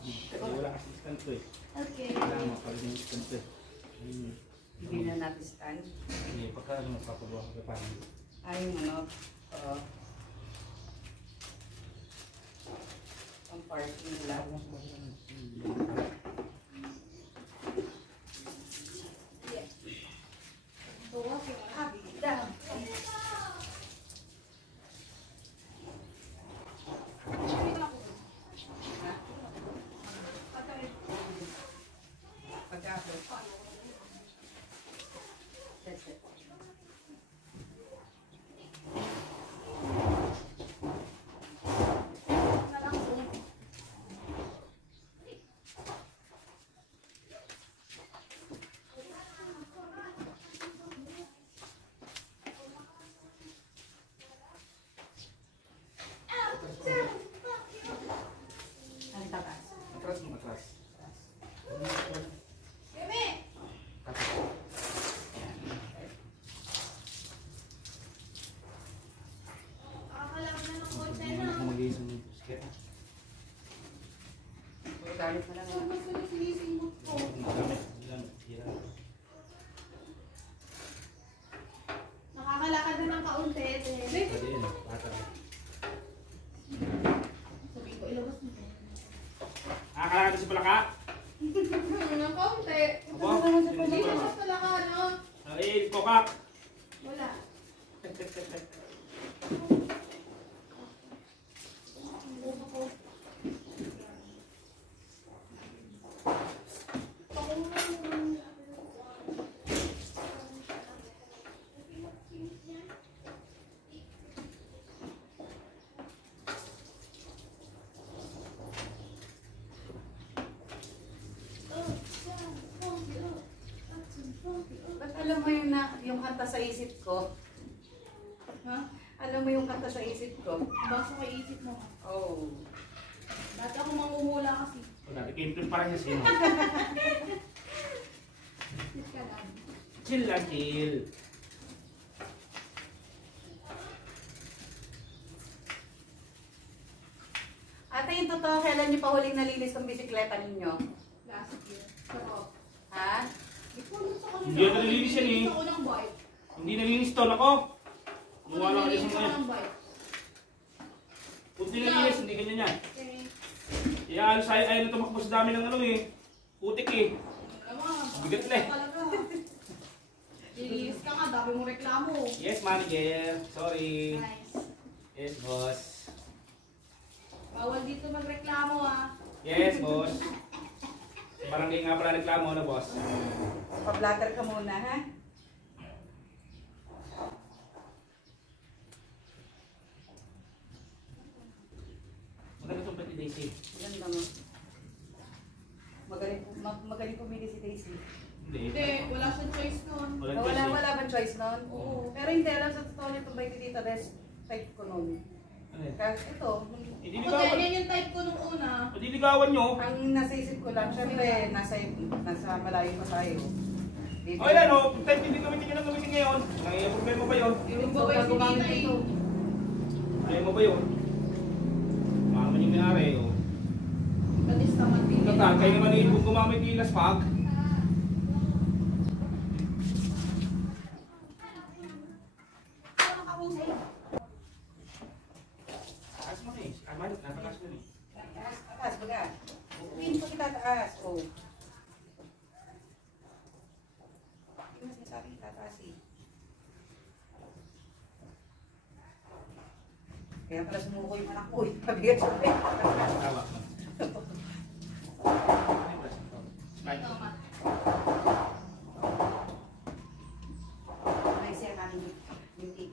Wala kasi stand ko eh. Okay. Kailangan makapalit yung stand ko eh. Hindi na natin stand. Hindi, pagka magpapagawa ko pa paano. Ay, ano, ang parking nila. Atras mo, atras. Gamit na lang. Nakakalakad na ng kaunti. Sabihin ko, ilabas mo. Nakakalakad na si Palaka? Ng kaunti. Aba? Hindi na siya palaka, no? Ay, kokak! Wala. Ba't alam mo yung kanta sa isip ko? Ha? Alam mo yung kanta sa isip ko? Baso kay isip mo. Oh. Dati ako mangungula kasi. Wala, ikim-pim pa rin niya sino. Sit ka lang. Chill lang, chill. Ate, yung totoo, kailan niyo pa huling nalinis ng bisikleta ninyo? Last year. Pero, Ha? Hindi ako nalinis yan eh. Sa unang bike. Hindi nalinis to, nako. Mukha lang kasi Sa mga yan. unang bike. Kung di nalinis, hindi ganyan yan. Okay. Ayaw na tumakbo sa dami ng ano eh. Putik eh. Bigat na eh. Linis ka nga, dami mong reklamo. Yes, manager. Sorry. Nice. Yes, boss. Bawal dito magreklamo ah. Yes, boss. Barangay nga pala reklamo, ano, boss? Pa-blatter ka muna, ha? Maganda itong pati Daisy. Ganda mo. Magaling pumili si Daisy. Hindi, wala siyang choice nun. Wala bang choice nun? Oo. Pero hindi, alam sa totoo niya itong bike dito, rest type ko nun. Ano yan? Kasi ito, Hindi Ako ligawan. yan yung type ko nung una. Hindi ligawan nyo. ang nasa isip ko lang, syempre, nasa malayo pa tayo. O yan o, kung tayo hindi gamitin nyo lang gamitin ngayon. May problema ba yun? Yung babae si Tita eh. Ayaw mo ba yun? Makaman yung may-ari o. Batis naman din. Kayo naman eh, kung gumamit yung laspag. Taas mo eh. Manok, napataas mo eh. Taas, baga. Hindi pa kita taas. Oh. Hindi mo sinasabi kita taas eh. Kaya pala sumuko yung anak ko eh. Pabigat siya eh. Tawa. Ay, siya namin beauty.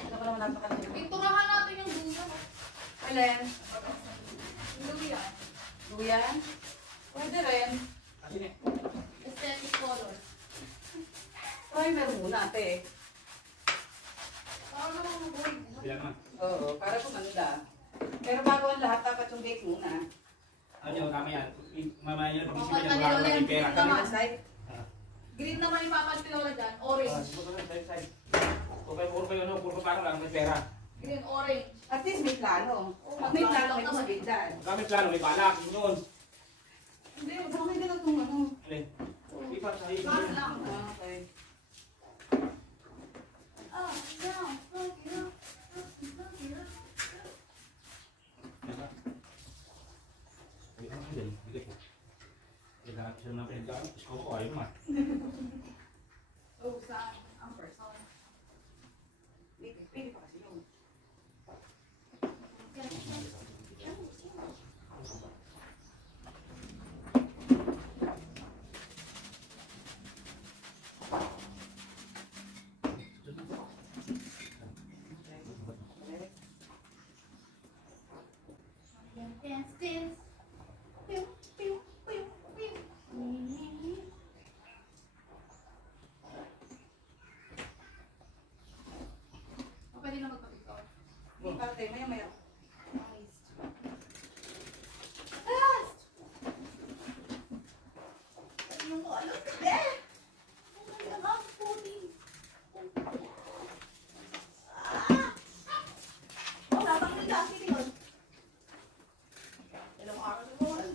Ano ko naman napakasya. Pinturahan natin yung dulo. Alin? Yung duyan. Duyan? Pwede rin. Aesthetic color. Primer muna, ate. Parang naman mag-boy. Bilang naman. Oo, para kumanda. Pero bago ang lahat, dapat yung bake muna. Ano yun, tama yan. Mamaya nyo, Okay, pag-isipin nyo, kanila wala ulit. naman pera. Tama. Kami na side. Green naman yung papantinola dyan. Orange. Side. Okay, puro kayo, no? Puro pa lang, may pera. Green, orange. At least may plano. Pag may plano, may posibilidad. Pagka may plano, may balak. Yun. Hindi, bakit na itong ano? Alin? Ipa sa iyo. Gas lang. Okay. Oh, no. Okay, no. Okay, no. Ay, ano yan? Bigay ko. Kailangan siya ng pinagdaan. Isko ko, ayaw naman. Oh, saan? Ang person. Pili pa kasi yun. Dance, dance. Pew, pew, pew, pew. Pwede na magpapikot. Hindi pa tayo, maya-maya. Nice. Last! Yung alam ko eh! Oh my God, ang puti. Oh, labang nila. Sino yun? Ilang araw na yun.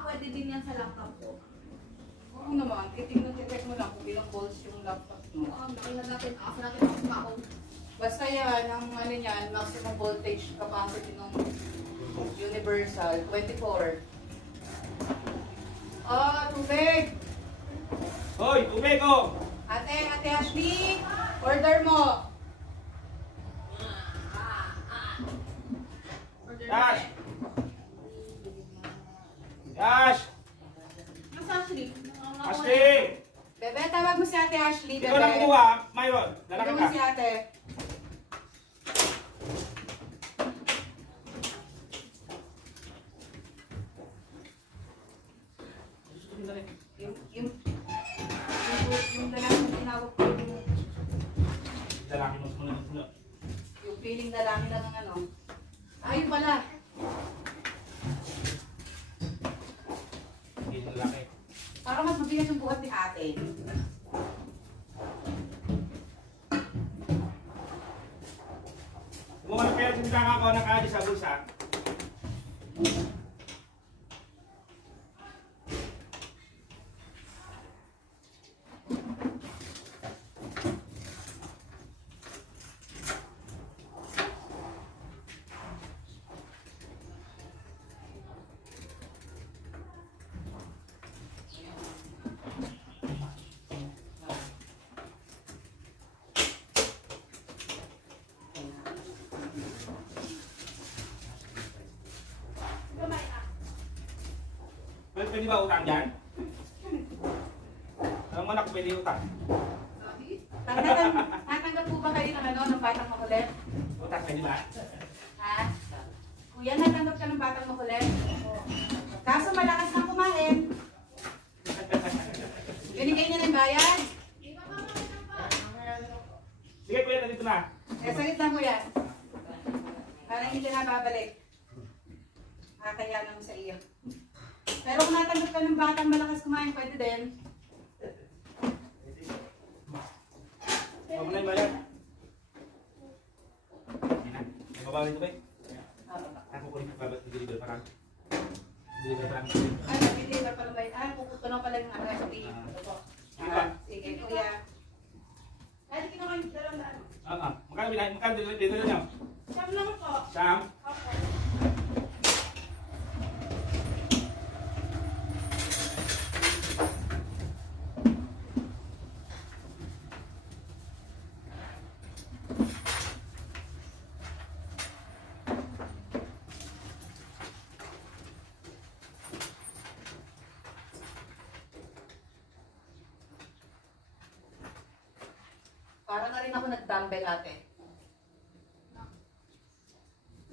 Pwede din yan sa laptop ko. Oo naman, titignan mo lang kung ilang volts yung laptop mo. Ang laki na natin. Asa natin ang kao. Basta yan, ang ano yan, maximum voltage capacity ng universal, 24. Oh, tubig! Hoy, tubig ko! Ate Ashley, order mo! Dash! Dash! Nasa Ashley? Ashley! Bebe, tawag mo si Ate Ashley, Ikaw lang bebe. kumuha, Myron. Lalaki Tawag ka. mo si Ate. Yung dalawang tinawag ko Lalaki mo sunod. yung feeling dalangin lang ng ano. Ayun pala. Hindi lalaki. Para mas mabigat yung buhat ni ate. Kumuha ng pera sinta ka ako nakadi sa bulsa. Pwede ba utang dyan? Alam mo na kung pwede utang. Tatanggap po ba kayo ng ano, ng batang makulit? Utang pwede ba? Ha? Kuya, natanggap ka ng batang makulit? Kaso malakas na kumain. Binigay niya ng bayad? Sige kuya, nandito na. Salit lang kuya. Parang hindi na babalik. Kaya naman sa iyo. Pero kung natanggap ka ng batang malakas kumain, pwede din. Huwag mo na yung bayad. Hindi na. May babaw dito ba eh? Ako ko rin deliver parang. Deliver parang. Ay, nag-deliver pala ba? Ah, pupunto na pala yung RSP. Sige, kuya. Ay, hindi ko kayo dalawang daan. Magkano deliver niyo? Siyam lang po. Sam? Opo. Parang na rin ako nag-dumbbell ate.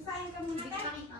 Saan ka muna? Hindi ka nakita.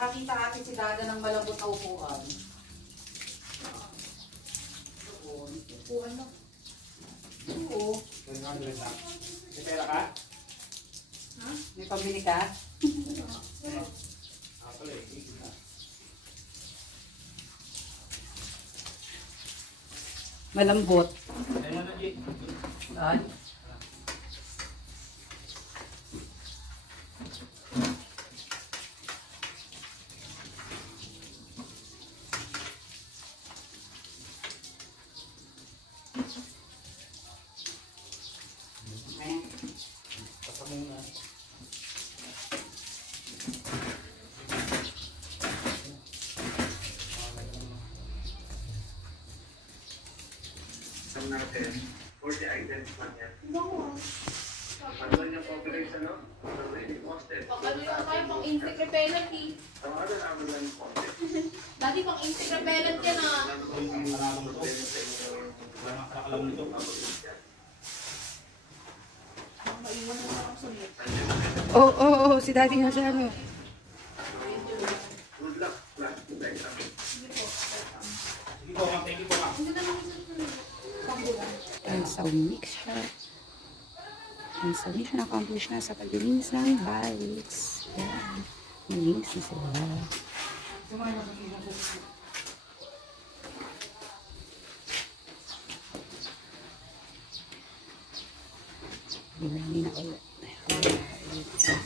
Nakakita natin si Dada ng malambot na upuan. Doon. Upuan na. Oo. May pera ka? May pambili ka? Pala eh. Malambot. Ay mo na, Jay. Saan? Ayan. Pasamong na. Natin for the items man yan. Ano niya population, no? Already posted. Pag ano yung tayo, pang insect repellent eh. Ang ano namin lang posted. Dati pang insect repellent yan ah. Yung malamang ito. Wala nakakalam nito. Maiwan na lang ang sulit. Oo, si Daddy nga siya ano. Good luck, plan. Sige po, ma'am. Thank you po, ma'am. Hindi naman yung sulit. Panggulan. And so, mix siya. And so, mission accomplished na sa paglilinis ng bikes. Yan. Malinis na sila. Ready na ulit. Alright.